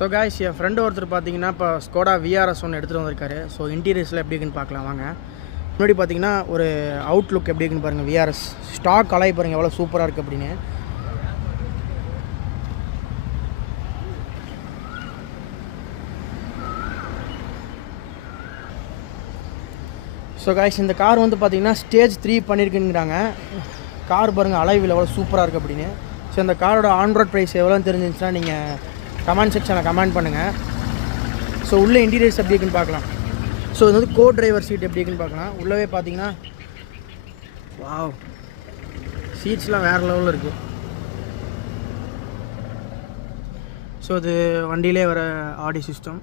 So guys, என் friend ஒருத்தர் பார்த்தீங்கன்னா இப்போ ஸ்கோடா VRS ஒன்று எடுத்துகிட்டு வந்திருக்காரு. ஸோ இன்டீரியர்ஸில் எப்படி இருக்குன்னு பார்க்கலாம் வாங்க. முன்னாடி பார்த்தீங்கன்னா ஒரு அவுட்லுக் எப்படி இருக்குன்னு பாருங்கள். VRS ஸ்டாக் அலாய் பாருங்கள் எவ்வளோ சூப்பராக இருக்குது அப்படின்னு. ஸோ காய்ஸ், இந்த கார் வந்து பார்த்தீங்கன்னா ஸ்டேஜ் 3 பண்ணியிருக்குங்கிறாங்க. கார் பாருங்கள் அலைவில் எவ்வளோ சூப்பராக இருக்குது அப்படின்னு. ஸோ இந்த காரோட ஆன் ரோட் ப்ரைஸ் எவ்வளோன்னு தெரிஞ்சிருந்துச்சுன்னா நீங்கள் கமெண்ட் செக்ஷனில் கமெண்ட் பண்ணுங்கள். ஸோ உள்ளே இன்டீரியர்ஸ் எப்படி இருக்குன்னு பார்க்கலாம். ஸோ இது வந்து கோ டிரைவர் சீட் எப்படி இருக்குன்னு பார்க்கலாம். உள்ளவே பார்த்தீங்கன்னா வாவ், சீட்ஸ்லாம் வேறு லெவலில் இருக்குது. ஸோ இது வண்டியிலே வர ஆடி சிஸ்டம்.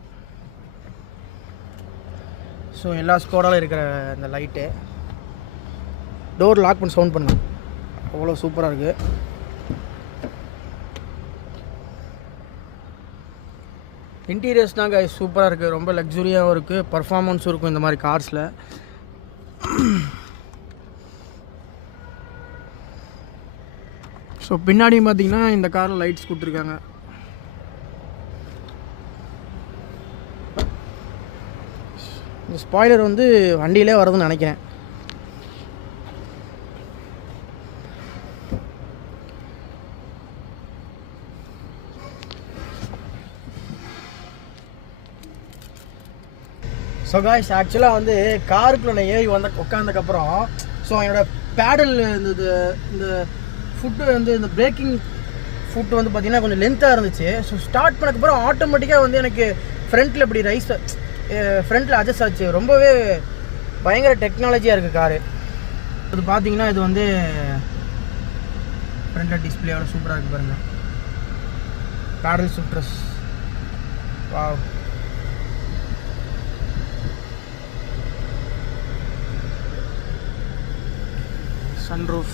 ஸோ எல்லா ஸ்கோடாவில் இருக்கிற இந்த லைட்டு, டோர் லாக் பண்ணி சவுண்ட் பண்ணுங்க, அவ்வளோ சூப்பராக இருக்குது. இன்டீரியர்ஸ் தான் guys சூப்பராக இருக்குது, ரொம்ப லக்ஸுரியாகவும் இருக்குது, பர்ஃபார்மன்ஸும் இருக்கும் இந்த மாதிரி கார்ஸில். ஸோ பின்னாடியும் பார்த்தீங்கன்னா இந்த காரில் லைட்ஸ் கொடுத்துருக்காங்க. இந்த ஸ்பாய்லர் வந்து வண்டியிலே வரதுன்னு நினைக்கிறேன். ஸோ காய்ஸ், ஆக்சுவலாக வந்து காருக்குள்ள நான் ஏறி உட்காந்ததுக்கப்புறம் ஸோ என்னோடய பேடல் இந்த ஃபுட்டு வந்து இந்த பிரேக்கிங் ஃபுட்டு வந்து பார்த்திங்கன்னா கொஞ்சம் லென்த்தாக இருந்துச்சு. ஸோ ஸ்டார்ட் பண்ணக்கப்புறம் ஆட்டோமேட்டிக்காக வந்து எனக்கு ஃப்ரண்ட்டில் இப்படி ஃப்ரண்ட்டில் அட்ஜஸ்ட் ஆச்சு. ரொம்பவே பயங்கர டெக்னாலஜியாக இருக்குது காரு. இது பார்த்தீங்கன்னா இது வந்து ஃப்ரண்ட்டில் டிஸ்பிளே எவ்வளோ சூப்பராக இருக்குது பாருங்கள். Paddle shifters, wow. sunroof,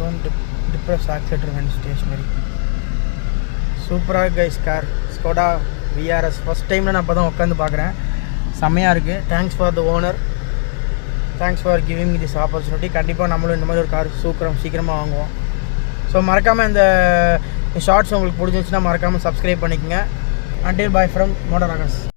don't depress accelerator when stationary. சூப்பராக guys car Skoda VRS first டைமில் நான் இப்போ தான் உட்காந்து பார்க்குறேன். செம்மையாக இருக்குது. Thanks for the owner, thanks for giving me this opportunity. கண்டிப்பாக நம்மளும் இந்த மாதிரி ஒரு கார் சீக்கிரமாக வாங்குவோம். ஸோ மறக்காமல் இந்த ஷார்ட்ஸ் உங்களுக்கு பிடிச்சிருந்துச்சுன்னா மறக்காமல் சப்ஸ்கிரைப் பண்ணிக்கோங்க. Until bye from motor Rogers.